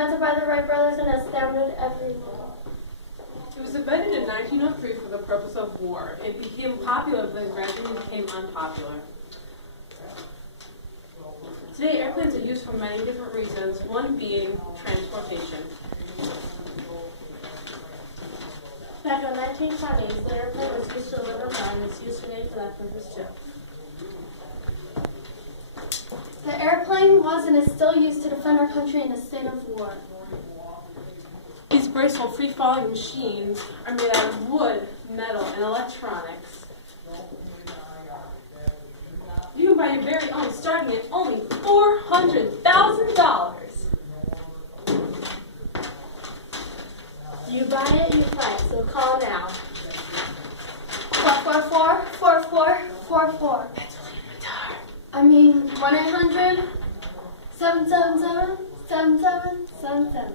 Invented by the Wright brothers and astounded everyone. It was invented in 1903 for the purpose of war. It became popular, but then gradually became unpopular. Today, airplanes are used for many different reasons, one being transportation. Back in the 1920s, the airplane was used to deliver mail and is used today for that purpose too. The airplane was and is still used to defend our country in a state of war. These graceful, free-falling machines are made out of wood, metal, and electronics. You can buy your very own starting at only $400,000. You buy it, you fly it, so call now. 444-4444. I mean 1-800-777-7777.